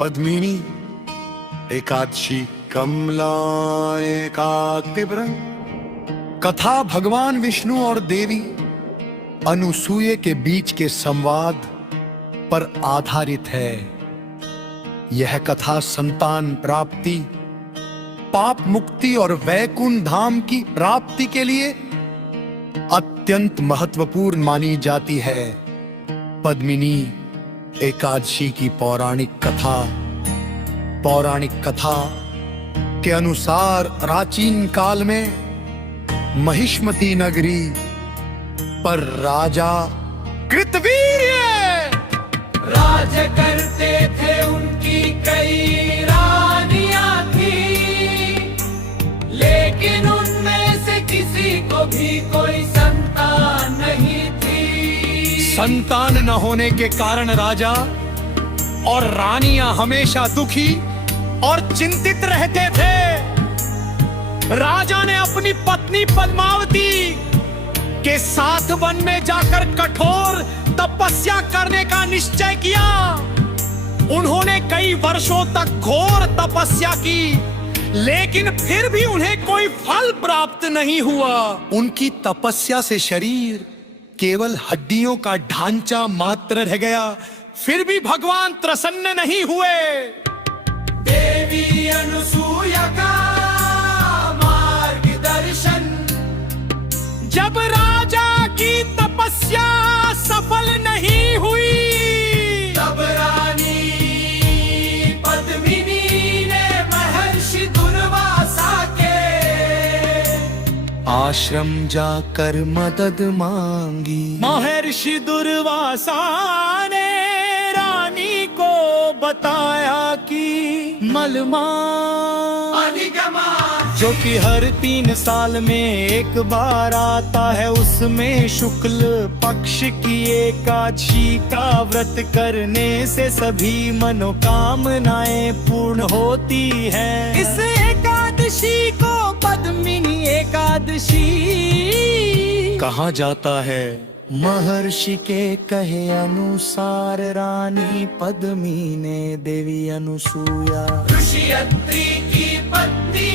पद्मिनी एकादशी कमला एकाग्निव्रत। कथा भगवान विष्णु और देवी अनुसूये के बीच के संवाद पर आधारित है। यह कथा संतान प्राप्ति, पाप मुक्ति और वैकुंठ धाम की प्राप्ति के लिए अत्यंत महत्वपूर्ण मानी जाती है। पद्मिनी एकादशी की पौराणिक कथा के अनुसार प्राचीन काल में महिष्मती नगरी पर राजा कृतवीर्य राज करते थे। उनकी कई रानियां थी, लेकिन उनमें से किसी को भी कोई संतान नहीं थी। संतान न होने के कारण राजा और रानियां हमेशा दुखी और चिंतित रहते थे। राजा ने अपनी पत्नी पद्मावती के साथ वन में जाकर कठोर तपस्या करने का निश्चय किया। उन्होंने कई वर्षों तक घोर तपस्या की, लेकिन फिर भी उन्हें कोई फल प्राप्त नहीं हुआ। उनकी तपस्या से शरीर केवल हड्डियों का ढांचा मात्र रह गया, फिर भी भगवान प्रसन्न नहीं हुए। देवी अनुसूया का मार्गदर्शन। जब राजा की तपस्या सफल नहीं हुई, तब रानी पद्मिनी ने महर्षि दुर्वासा के आश्रम जाकर मदद मांगी। महर्षि दुर्वासा ने रानी को बताया कि मलमा जो कि हर 3 साल में एक बार आता है, उसमें शुक्ल पक्ष की एकादशी का व्रत करने से सभी मनोकामनाएं पूर्ण होती हैं। इस एकादशी को पद्मिनी एकादशी कहा जाता है। महर्षि के कहे अनुसार रानी पद्मिनी ने देवी अनुसूया ऋषि अत्रि की पत्नी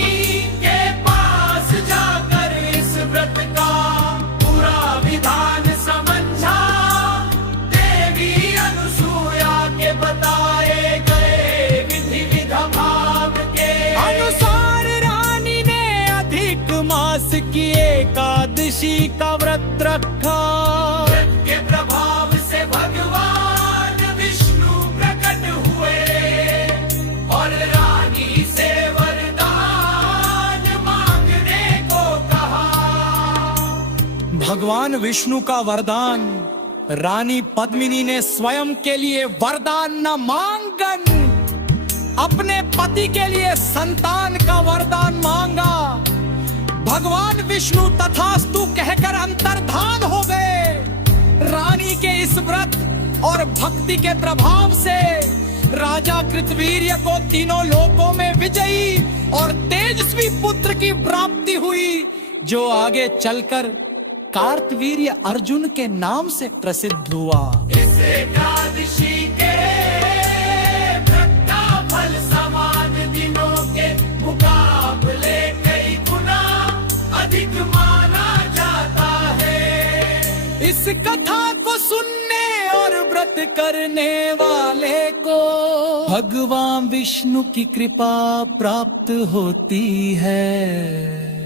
के पास जाकर इस व्रत का पूरा विधान समझा। देवी अनुसूया के बताए गए विधि विधान के अनुसार रानी ने अधिक मास की एकादशी का व्रत रखा। के प्रभाव से भगवान विष्णु प्रकट हुए और रानी से वरदान मांगने को कहा। भगवान विष्णु का वरदान रानी पद्मिनी ने स्वयं के लिए वरदान न मांगन अपने पति के लिए संतान का वरदान मांगा। भगवान विष्णु तथास्तु कहकर अंतर्धान हो गए। रानी के इस व्रत और भक्ति के प्रभाव से राजा कृतवीर्य को तीनों लोकों में विजयी और तेजस्वी पुत्र की प्राप्ति हुई, जो आगे चलकर कार्तवीर्य अर्जुन के नाम से प्रसिद्ध हुआ। इस एकादशी के व्रत का फल समान दिनों के मुकाबले कई गुना अधिक माना जाता है। इस कथा को सुनने और व्रत करने वाले को भगवान विष्णु की कृपा प्राप्त होती है।